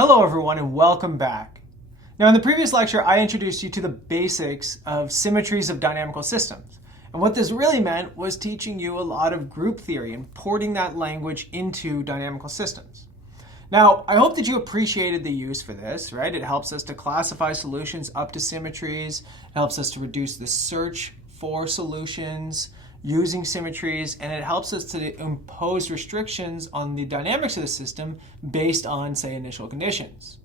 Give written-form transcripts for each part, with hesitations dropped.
Hello everyone and welcome back. Now in the previous lecture I introduced you to the basics of symmetries of dynamical systems. And what this really meant was teaching you a lot of group theory and porting that language into dynamical systems. Now I hope that you appreciated the use for this, right? It helps us to classify solutions up to symmetries, it helps us to reduce the search for solutions using symmetries, and it helps us to impose restrictions on the dynamics of the system based on, say, initial conditions.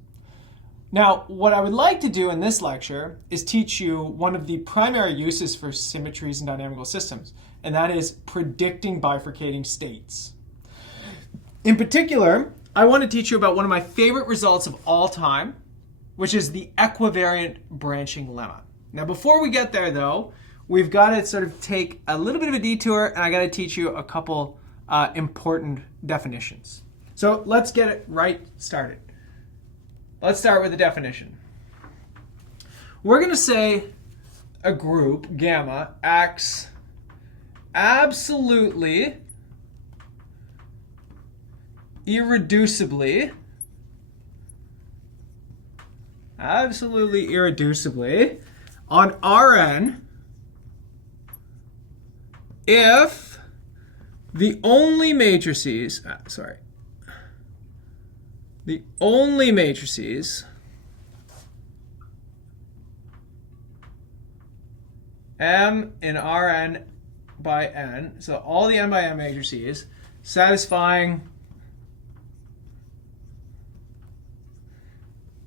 Now, what I would like to do in this lecture is teach you one of the primary uses for symmetries in dynamical systems, and that is predicting bifurcating states. In particular, I want to teach you about one of my favorite results of all time, which is the equivariant branching lemma. Now, before we get there, though, we've got to sort of take a little bit of a detour, and I got to teach you a couple important definitions. So let's get it right started. Let's start with the definition. We're going to say a group, gamma, acts absolutely, irreducibly on Rn if the only matrices, M in Rn by n, so all the n by n matrices satisfying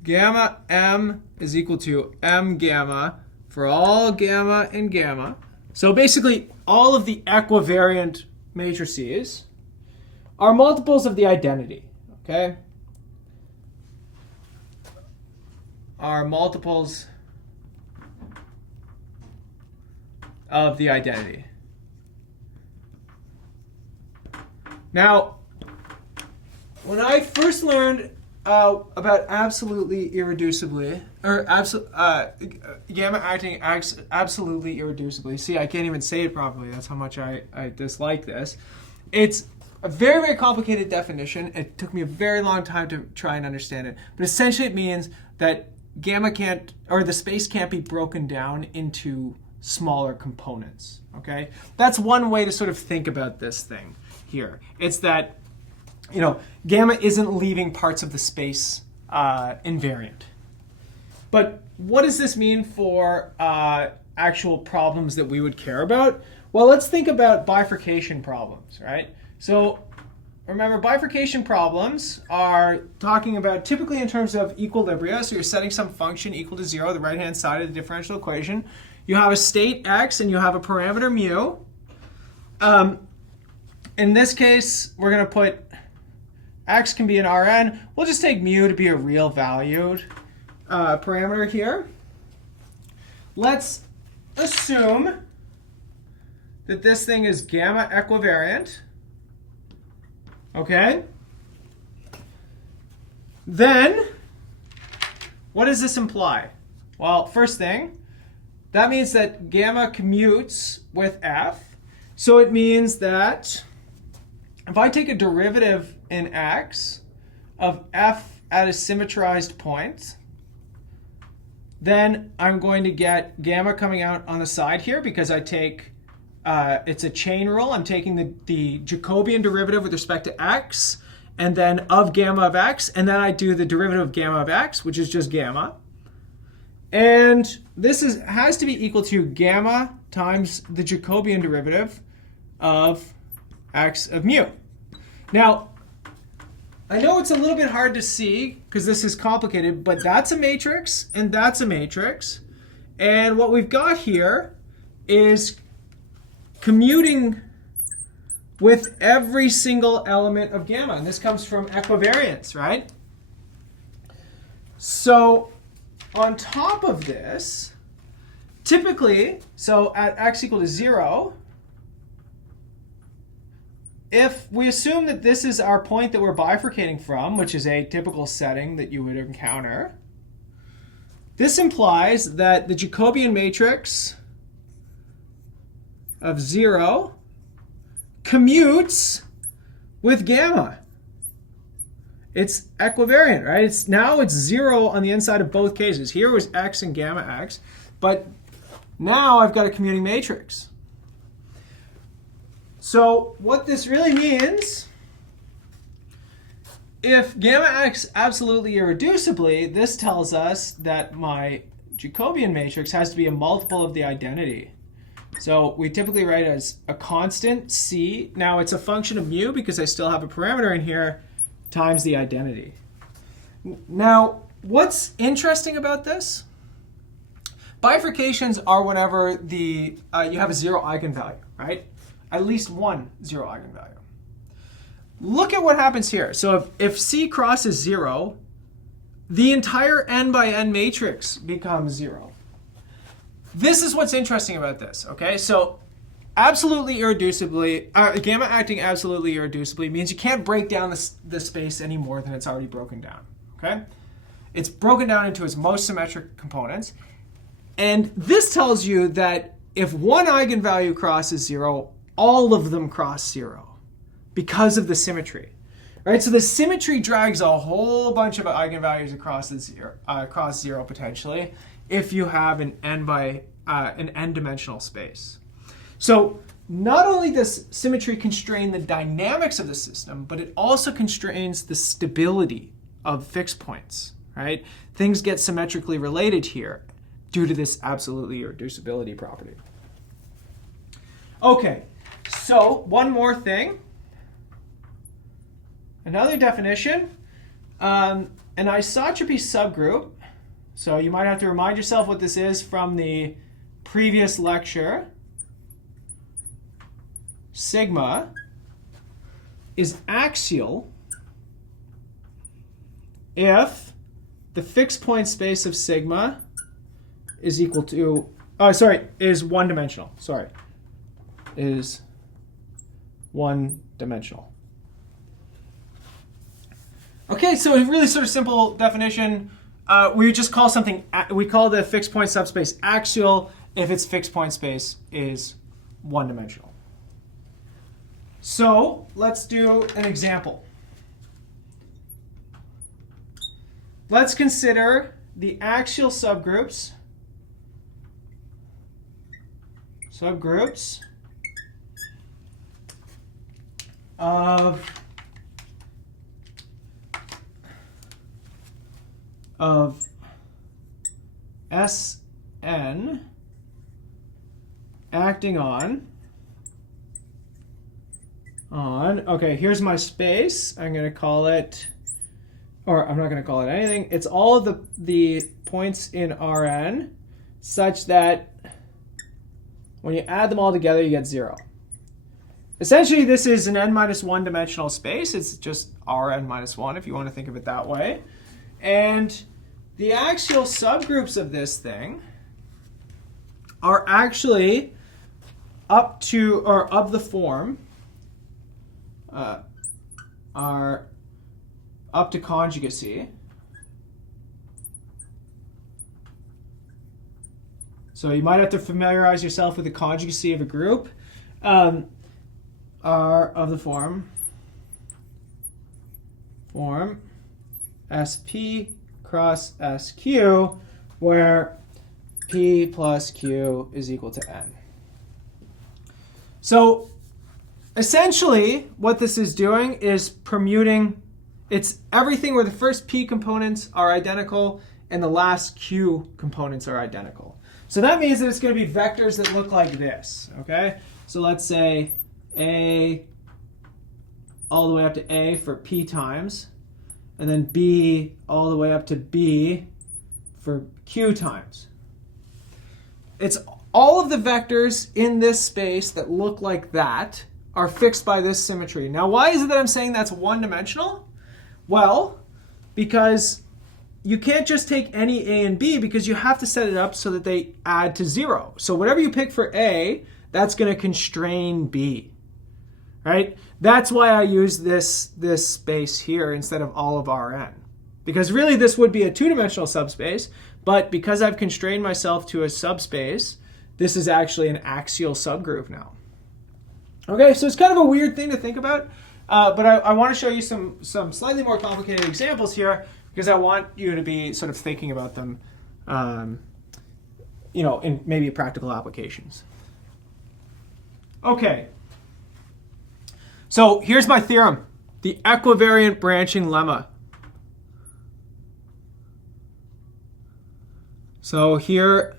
gamma m is equal to m gamma for all gamma and gamma. So basically, all of the equivariant matrices are multiples of the identity, okay? Are multiples of the identity. Now, when I first learned about absolutely irreducibly, or gamma acting absolutely irreducibly. See, I can't even say it properly. That's how much I dislike this. It's a very, very complicated definition. It took me a very long time to try and understand it. But essentially it means that gamma can't, or the space can't be broken down into smaller components, okay? That's one way to sort of think about this thing here. It's that, you know, gamma isn't leaving parts of the space invariant. But what does this mean for actual problems that we would care about? Well, let's think about bifurcation problems, right? So remember, bifurcation problems are talking about typically in terms of equilibria. So you're setting some function equal to 0, the right-hand side of the differential equation. You have a state x and you have a parameter mu. In this case, we're going to put x can be an Rn. We'll just take mu to be a real valued parameter here. Let's assume that this thing is gamma equivariant. Okay? Then, what does this imply? Well, first thing, that means that gamma commutes with f. So it means that if I take a derivative in x of f at a symmetrized point, then I'm going to get gamma coming out on the side here because I take, it's a chain rule. I'm taking the Jacobian derivative with respect to x, and then of gamma of x, and then I do the derivative of gamma of x, which is just gamma. And this has to be equal to gamma times the Jacobian derivative of x of mu. Now, I know it's a little bit hard to see because this is complicated, but that's a matrix and that's a matrix. And what we've got here is commuting with every single element of gamma. And this comes from equivariance, right? So on top of this, typically, so at x equal to 0, if we assume that this is our point that we're bifurcating from, which is a typical setting that you would encounter, this implies that the Jacobian matrix of 0 commutes with gamma. it's equivariant, right? Now it's 0 on the inside of both cases. Here was x and gamma x, but now I've got a commuting matrix. So what this really means, if gamma x absolutely irreducibly, this tells us that my Jacobian matrix has to be a multiple of the identity. So we typically write as a constant c. Now it's a function of mu because I still have a parameter in here times the identity. Now what's interesting about this? Bifurcations are whenever you have a 0 eigenvalue, right? At least one 0 eigenvalue. Look at what happens here. So if C crosses 0, the entire n by n matrix becomes 0. This is what's interesting about this, okay? So absolutely irreducibly, gamma acting absolutely irreducibly means you can't break down the space any more than it's already broken down, okay? It's broken down into its most symmetric components. And this tells you that if one eigenvalue crosses 0, all of them cross 0. Because of the symmetry, right? So the symmetry drags a whole bunch of eigenvalues across zero potentially, if you have an n-dimensional space. So not only does symmetry constrain the dynamics of the system, but it also constrains the stability of fixed points, right? Things get symmetrically related here due to this absolutely irreducibility property. Okay, so one more thing. Another definition, an isotropy subgroup. So you might have to remind yourself what this is from the previous lecture. Sigma is axial if the fixed point space of sigma is equal to, is one-dimensional. Is one-dimensional. Okay, so a really sort of simple definition. We just call we call the fixed point subspace axial if its fixed point space is one-dimensional. So let's do an example. Let's consider the axial subgroups of Sn acting on, okay, here's my space. I'm going to call it, or I'm not going to call it anything. It's all of the points in Rn such that when you add them all together, you get 0. Essentially, this is an n-1 dimensional space. It's just Rn-1 if you want to think of it that way. And the axial subgroups of this thing are actually up to, or of the form, are up to conjugacy. So you might have to familiarize yourself with the conjugacy of a group. Are of the form SP cross SQ, where P plus Q is equal to N. So essentially what this is doing is permuting. It's everything where the first P components are identical and the last Q components are identical. So that means that it's going to be vectors that look like this, okay? So let's say A all the way up to A for P times, and then B all the way up to B for Q times. It's all of the vectors in this space that look like that are fixed by this symmetry. Now, why is it that I'm saying that's one-dimensional? Well, because you can't just take any A and B, because you have to set it up so that they add to 0. So whatever you pick for A, that's going to constrain B, right? That's why I use this space here instead of all of Rn. Because really this would be a two-dimensional subspace, but because I've constrained myself to a subspace, this is actually an axial subgroup now. Okay, so it's kind of a weird thing to think about, But I want to show you some slightly more complicated examples here because I want you to be sort of thinking about them, in maybe practical applications. Okay. So here's my theorem, the equivariant branching lemma. So here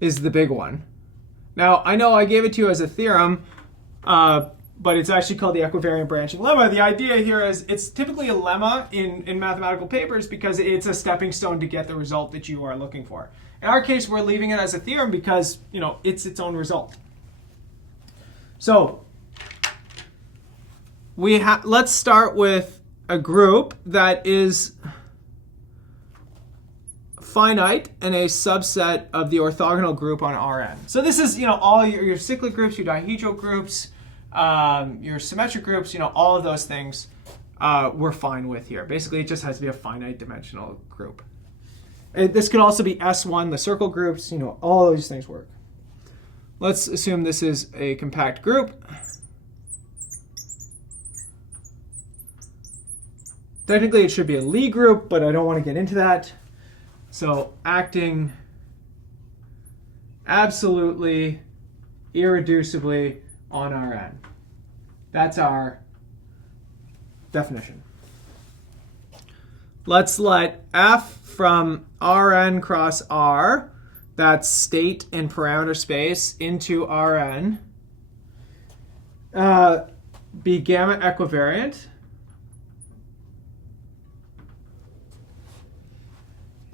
is the big one. Now, I know I gave it to you as a theorem, but it's actually called the equivariant branching lemma. The idea here is it's typically a lemma in mathematical papers because it's a stepping stone to get the result that you are looking for. In our case, we're leaving it as a theorem because it's its own result. So let's start with a group that is finite and a subset of the orthogonal group on Rn. So this is all your cyclic groups, your dihedral groups, your symmetric groups, all of those things we're fine with here. Basically, it just has to be a finite dimensional group. This could also be S1, the circle groups, all those things work. Let's assume this is a compact group. Technically, it should be a Lie group, but I don't want to get into that. So acting absolutely irreducibly on Rn. That's our definition. Let's let F from Rn cross R, that's state in parameter space, into Rn, be gamma equivariant.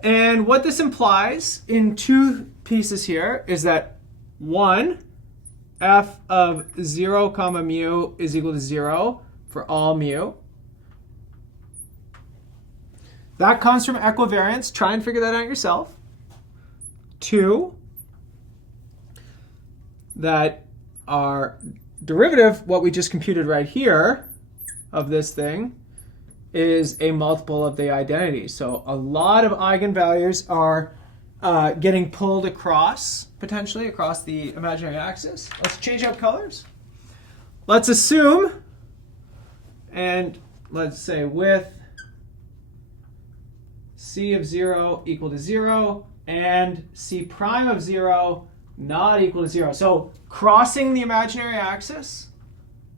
And what this implies in two pieces here is that 1, f of 0 comma mu is equal to 0 for all mu. That comes from equivariance. Try and figure that out yourself. 2, that our derivative, what we just computed right here, of this thing, is a multiple of the identity. So a lot of eigenvalues are getting pulled across, potentially, across the imaginary axis. Let's change out colors. Let's assume, and let's say with c of 0 equal to 0 and c prime of 0 not equal to 0. So crossing the imaginary axis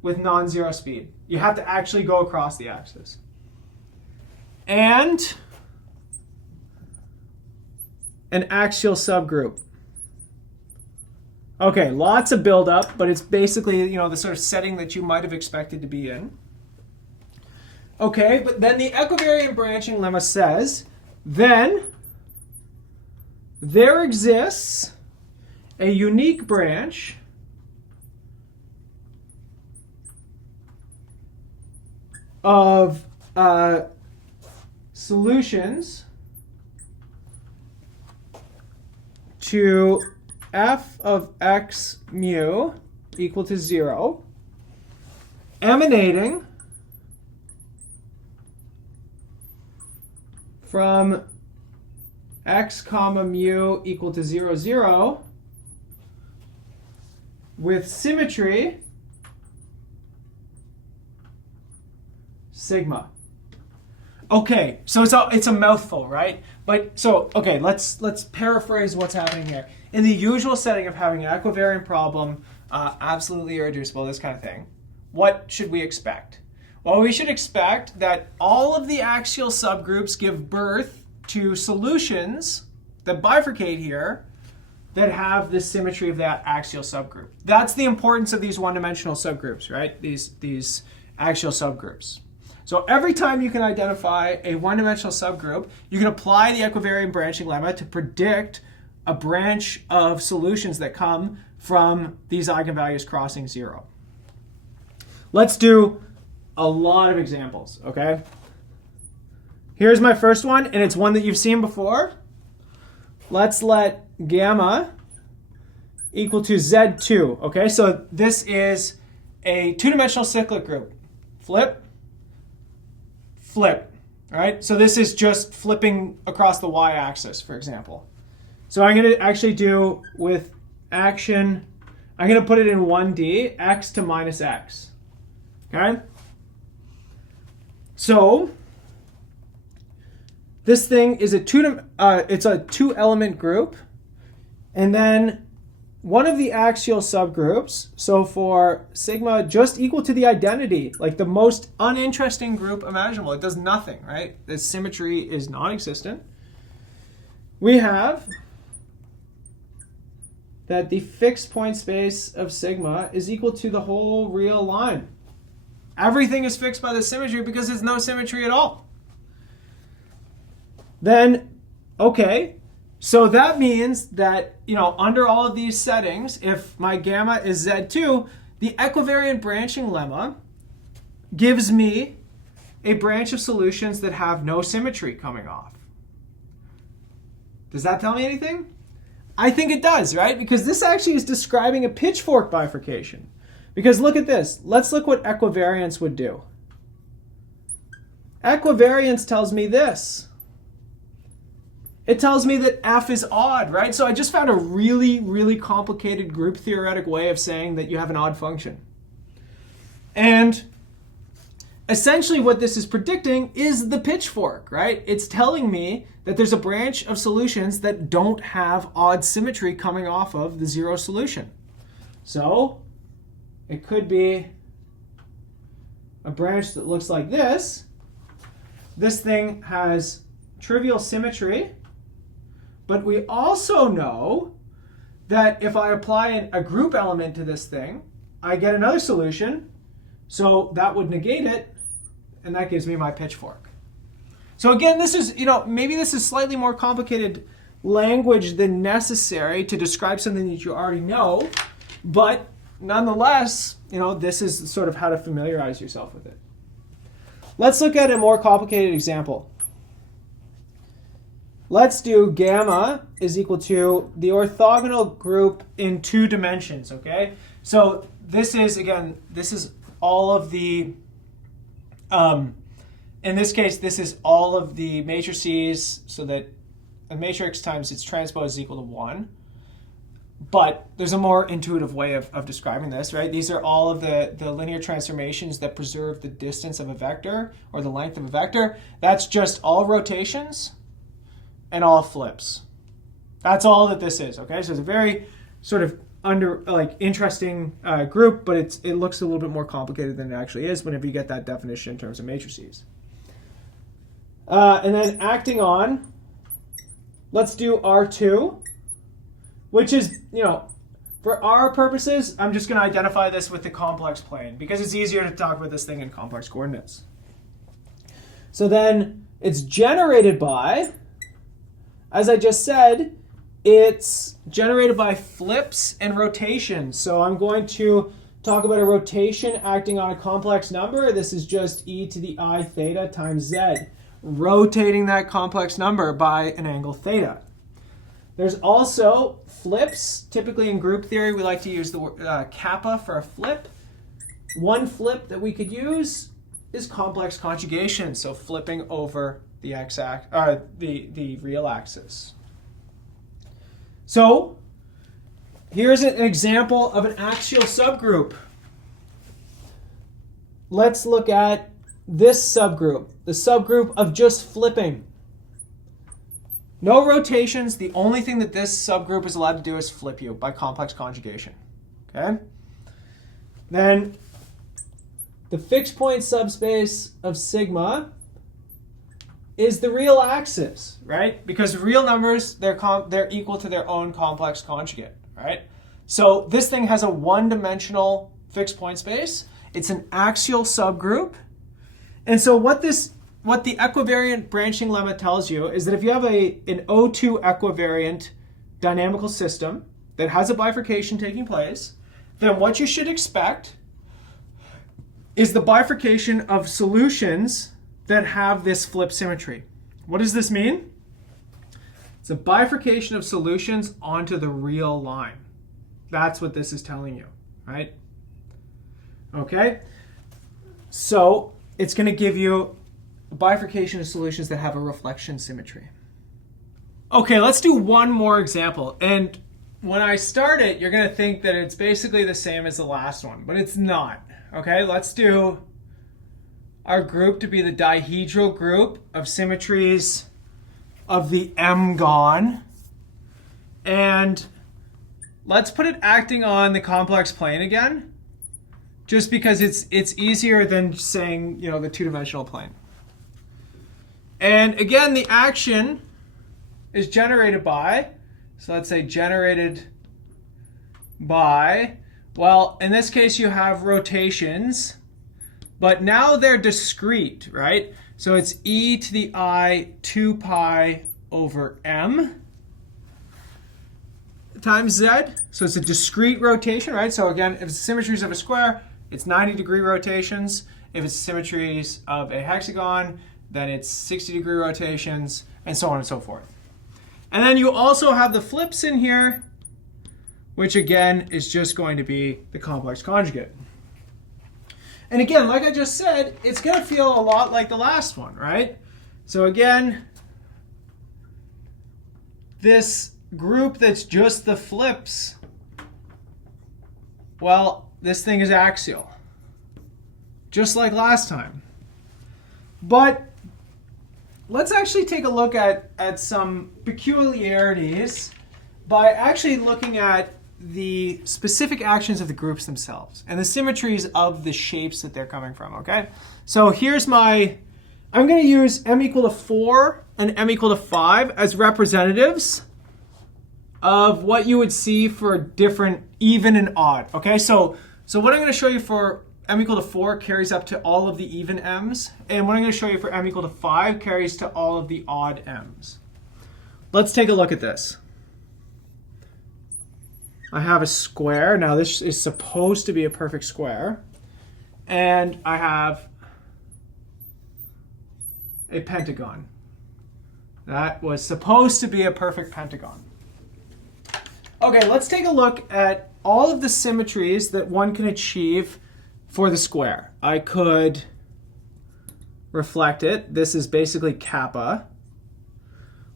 with non-zero speed. You have to actually go across the axis. And an axial subgroup. Okay, lots of buildup, but it's basically the sort of setting that you might have expected to be in. Okay, but then the equivariant branching lemma says, then there exists a unique branch of solutions to f of x mu equal to 0 emanating from x comma mu equal to 0, 0 with symmetry sigma. Okay, so it's a mouthful, right? But so okay, let's paraphrase what's happening here. In the usual setting of having an equivariant problem, absolutely irreducible, this kind of thing, what should we expect? Well, we should expect that all of the axial subgroups give birth to solutions that bifurcate here that have the symmetry of that axial subgroup. That's the importance of these one-dimensional subgroups, right? These axial subgroups. So every time you can identify a one-dimensional subgroup, you can apply the equivariant branching lemma to predict a branch of solutions that come from these eigenvalues crossing 0. Let's do a lot of examples, okay? Here's my first one, and it's one that you've seen before. Let's let gamma equal to Z2, okay? So this is a two-dimensional cyclic group. Flip, flip, all right? So this is just flipping across the y-axis, for example. So I'm going to actually do with action I'm going to put it in 1D, x to minus x. Okay? So this thing is a two-element group, and then one of the axial subgroups, so for sigma just equal to the identity, like the most uninteresting group imaginable. It does nothing, right? The symmetry is non-existent. We have that the fixed point space of sigma is equal to the whole real line. Everything is fixed by the symmetry because there's no symmetry at all. Then, okay, so that means that, under all of these settings, if my gamma is Z2, the equivariant branching lemma gives me a branch of solutions that have no symmetry coming off. Does that tell me anything? I think it does, right? Because this actually is describing a pitchfork bifurcation. Because look at this. Let's look what equivariance would do. Equivariance tells me this. It tells me that f is odd, right? So I just found a really, really complicated group theoretic way of saying that you have an odd function. And essentially what this is predicting is the pitchfork, right? It's telling me that there's a branch of solutions that don't have odd symmetry coming off of the zero solution. So it could be a branch that looks like this. This thing has trivial symmetry. But we also know that if I apply a group element to this thing, I get another solution. So that would negate it, and that gives me my pitchfork. So again, this is, maybe this is slightly more complicated language than necessary to describe something that you already know. But nonetheless, this is sort of how to familiarize yourself with it. Let's look at a more complicated example. Let's do gamma is equal to the orthogonal group in 2 dimensions, okay? So this is, again, this is all of the, in this case, this is all of the matrices, so that a matrix times its transpose is equal to 1. But there's a more intuitive way of describing this, right? These are all of the linear transformations that preserve the distance of a vector or the length of a vector. That's just all rotations and all flips. That's all that this is, okay? So it's a very sort of interesting group, but it looks a little bit more complicated than it actually is whenever you get that definition in terms of matrices. And then acting on, let's do R2, which is, for our purposes, I'm just going to identify this with the complex plane because it's easier to talk about this thing in complex coordinates. So then it's generated by, as I just said, it's generated by flips and rotations. So I'm going to talk about a rotation acting on a complex number. This is just e to the I theta times z, rotating that complex number by an angle theta. There's also flips. Typically in group theory, we like to use the word kappa for a flip. One flip that we could use is complex conjugation, so flipping over the the real axis. So here's an example of an axial subgroup. Let's look at this subgroup, the subgroup of just flipping. No rotations. The only thing that this subgroup is allowed to do is flip you by complex conjugation. Okay? Then the fixed point subspace of sigma is the real axis, right? Because real numbers, they're equal to their own complex conjugate, right? So this thing has a one-dimensional fixed point space. It's an axial subgroup. And so what the equivariant branching lemma tells you is that if you have an O2 equivariant dynamical system that has a bifurcation taking place, then what you should expect is the bifurcation of solutions that have this flip symmetry. What does this mean? It's a bifurcation of solutions onto the real line. That's what this is telling you, right? Okay, so it's going to give you a bifurcation of solutions that have a reflection symmetry. Okay, let's do one more example. And when I start it, you're going to think that it's basically the same as the last one, but it's not. Okay, let's do our group to be the dihedral group of symmetries of the M-gon. And let's put it acting on the complex plane again, just because it's easier than saying, you know, the two-dimensional plane. And again, the action is generated by, so let's say generated by, well, in this case you have rotations, but now they're discrete, right? So it's e to the I 2 pi over m times z. So it's a discrete rotation, right? So again, if it's symmetries of a square, it's 90-degree rotations. If it's symmetries of a hexagon, then it's 60-degree rotations, and so on and so forth. And then you also have the flips in here, which again is just going to be the complex conjugate. And again, like I just said, it's going to feel a lot like the last one, right? So again, this group that's just the flips, well, this thing is axial, just like last time. But let's actually take a look at some peculiarities by actually looking at the specific actions of the groups themselves and the symmetries of the shapes that they're coming from, okay? So here's I'm going to use m equal to 4 and m equal to 5 as representatives of what you would see for different even and odd, okay? So what I'm going to show you for m equal to 4 carries up to all of the even m's, and what I'm going to show you for m equal to 5 carries to all of the odd m's. Let's take a look at this. I have a square. Now this is supposed to be a perfect square. And I have a pentagon. That was supposed to be a perfect pentagon. Okay, let's take a look at all of the symmetries that one can achieve for the square. I could reflect it. This is basically kappa.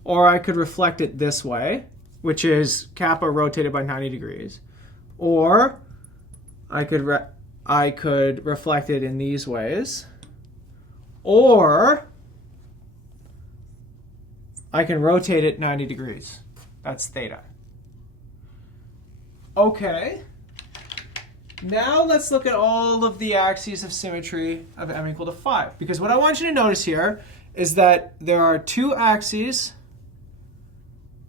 Or I could reflect it this way, which is kappa rotated by 90 degrees. Or I could reflect it in these ways. Or I can rotate it 90 degrees. That's theta. Okay. Now let's look at all of the axes of symmetry of m equal to 5. Because what I want you to notice here is that there are two axes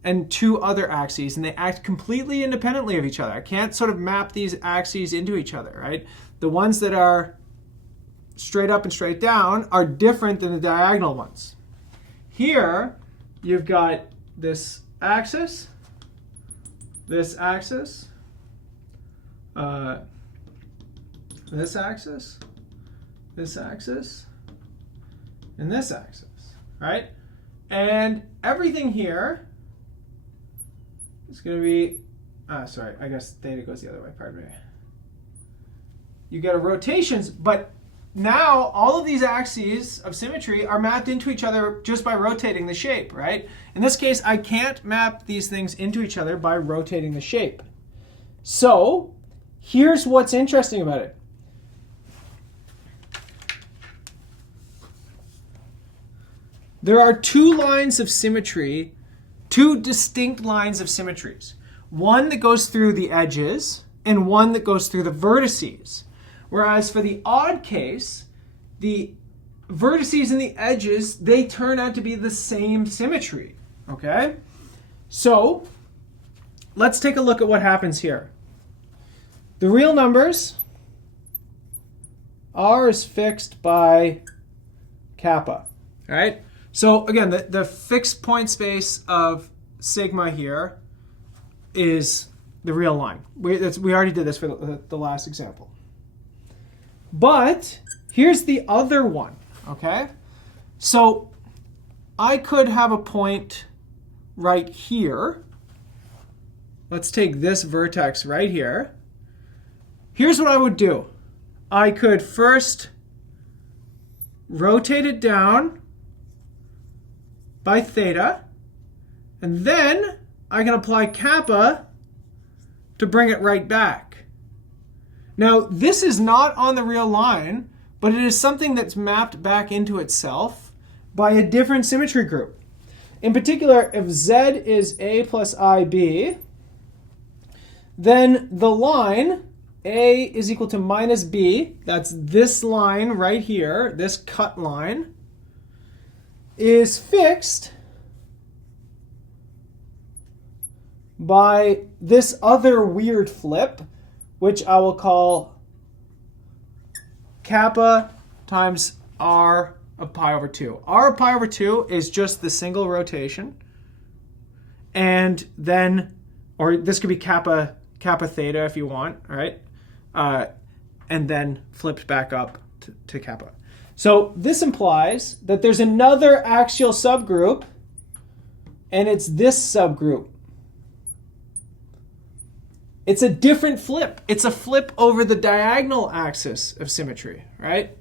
and two other axes, and they act completely independently of each other. I can't sort of map these axes into each other, right? The ones that are straight up and straight down are different than the diagonal ones. Here, you've got this axis, this axis, this axis, this axis, and this axis, right? And everything here is going to be, sorry, I guess theta goes the other way, pardon me. You get a rotations, but now all of these axes of symmetry are mapped into each other just by rotating the shape, right? In this case, I can't map these things into each other by rotating the shape. So here's what's interesting about it. There are two lines of symmetry, two distinct lines of symmetries. One that goes through the edges and one that goes through the vertices. Whereas for the odd case, the vertices and the edges, they turn out to be the same symmetry, okay? So let's take a look at what happens here. The real numbers, R is fixed by kappa, all right? So again, the fixed point space of sigma here is the real line. We already did this for the last example. But here's the other one, okay? So I could have a point right here. Let's take this vertex right here. Here's what I would do. I could first rotate it down by theta, and then I can apply kappa to bring it right back. Now, this is not on the real line, but it is something that's mapped back into itself by a different symmetry group. In particular, if Z is A plus IB, then the line A is equal to minus B, that's this line right here, this cut line, is fixed by this other weird flip, which I will call kappa times r of pi over 2. R of pi over 2 is just the single rotation. And then, or this could be kappa theta if you want, all right? And then flipped back up to kappa. So this implies that there's another axial subgroup, and it's this subgroup. It's a different flip. It's a flip over the diagonal axis of symmetry, right?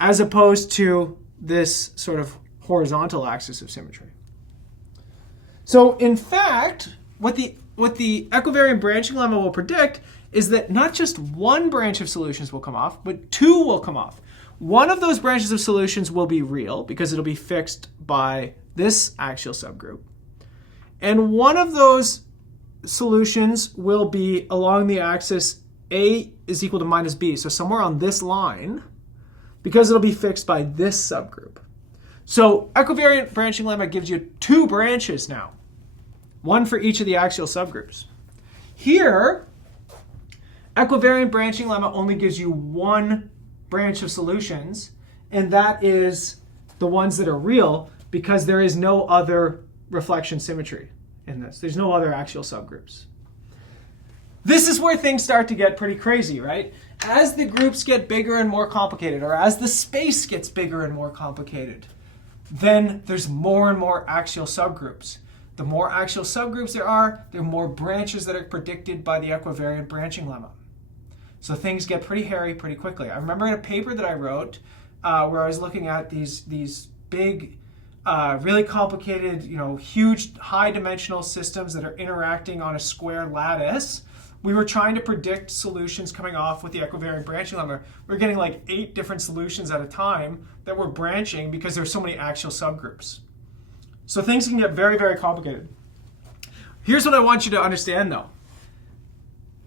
As opposed to this sort of horizontal axis of symmetry. So in fact, what the equivariant branching lemma will predict is that not just one branch of solutions will come off, but two will come off. One of those branches of solutions will be real because it'll be fixed by this axial subgroup. And one of those solutions will be along the axis A is equal to minus B, so somewhere on this line, because it'll be fixed by this subgroup. So equivariant branching lemma gives you two branches now, one for each of the axial subgroups. Here, equivariant branching lemma only gives you one branch of solutions, and that is the ones that are real because there is no other reflection symmetry in this. There's no other axial subgroups. This is where things start to get pretty crazy, right? As the groups get bigger and more complicated, or as the space gets bigger and more complicated, then there's more and more axial subgroups. The more axial subgroups there are more branches that are predicted by the equivariant branching lemma. So things get pretty hairy pretty quickly. I remember in a paper that I wrote where I was looking at these big, really complicated, huge high-dimensional systems that are interacting on a square lattice. We were trying to predict solutions coming off with the equivariant branching lemma. We were getting like 8 different solutions at a time that were branching because there's so many axial subgroups. So things can get very, very complicated. Here's what I want you to understand, though.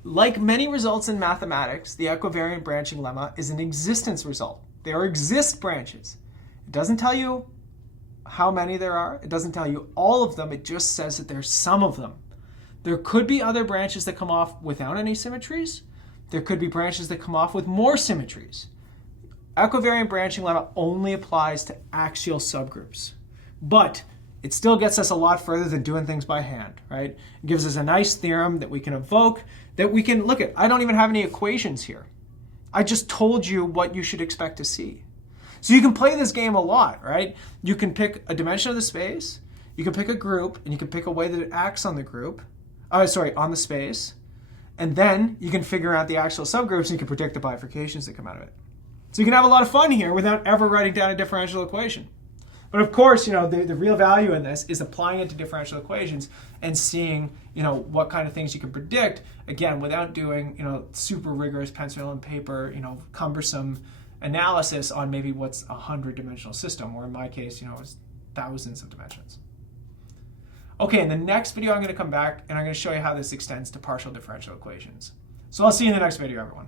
Like many results in mathematics, the equivariant branching lemma is an existence result. There exist branches. It doesn't tell you how many there are. It doesn't tell you all of them. It just says that there's some of them. There could be other branches that come off without any symmetries. There could be branches that come off with more symmetries. Equivariant branching lemma only applies to axial subgroups. But it still gets us a lot further than doing things by hand, right? It gives us a nice theorem that we can evoke, that we can look at. I don't even have any equations here. I just told you what you should expect to see. So you can play this game a lot, right? You can pick a dimension of the space, you can pick a group, and you can pick a way that it acts on the group, on the space, and then you can figure out the axial subgroups and you can predict the bifurcations that come out of it. So you can have a lot of fun here without ever writing down a differential equation. But of course, the real value in this is applying it to differential equations and seeing, what kind of things you can predict, again, without doing, super rigorous pencil and paper, cumbersome analysis on maybe what's a 100-dimensional system, or in my case, it's thousands of dimensions. Okay, in the next video, I'm going to come back and I'm going to show you how this extends to partial differential equations. So I'll see you in the next video, everyone.